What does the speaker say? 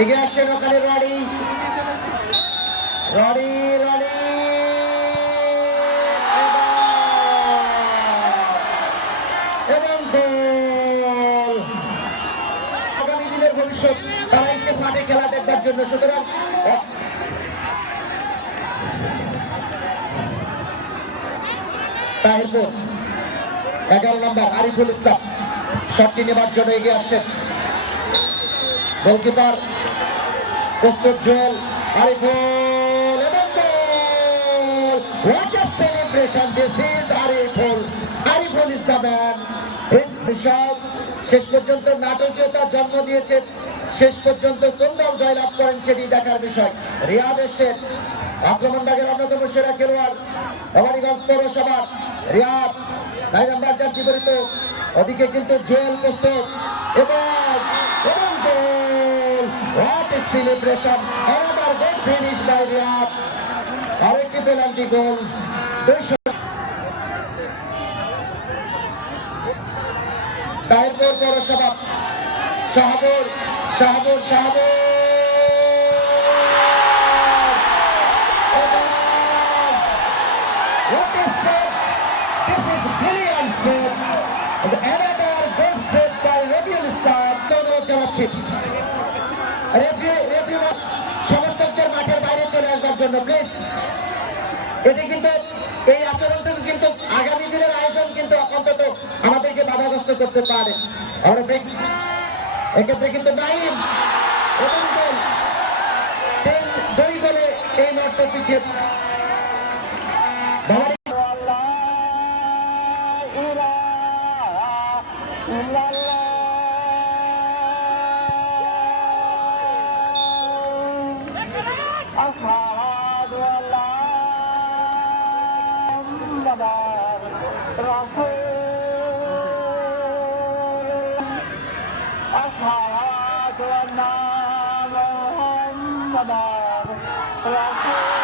এগিয়ে আসছেন ওখানে রনি রনি রনি এবং গোল। আগামী দিনের ভবিষ্যৎ তারা এসে মাঠে খেলা দেখবার জন্য। সুতরাং তাহিরপুর 11 নম্বর আরিফুল ইসলাম শটটি নেবার জন্য এগিয়ে আসছেন। গোলকিপার প্রস্তুত জোয়েল আরিফুল এবং goal. What a celebration this is Ariful Islam বিশাল। শেষ পর্যন্ত নাটকীয়তার জন্ম দিয়েছে। শেষ পর্যন্ত কোন দল জয়লাভ করেন সেটি দেখার বিষয়। রিয়াদ এসছেন আক্রমণ ভাগের অন্যতম সেরা খেলোয়াড় ভবানীগঞ্জ পৌরসভার রিয়াদ 9 নম্বর জার্সি পরিত। ওদিকে কিন্তু জোয়েল প্রস্তুত এবং goal. What a celebration, another good finish by Riyad. আরেকটি পেনাল্টি গোল। তাহিরপুর পৌরসভা Shahpur Shahpur Shahpur What is save? This is brilliant save. And another good save by Rabiul Islam. চালাচ্ছে সমর্থকদের মাঠের বাইরে চলে আসবার জন্য প্লিজ। এটি কিন্তু এই আচরণটুকু কিন্তু আগামী দিনের আয়োজন কিন্তু অন্তত আমাদেরকে বাধাগ্রস্ত করতে পারে। এক্ষেত্রে কিন্তু নাইম এবং গোল। 2 গোলে এই মুহূর্তে পিছিয়ে أشهد أن محمدا رسول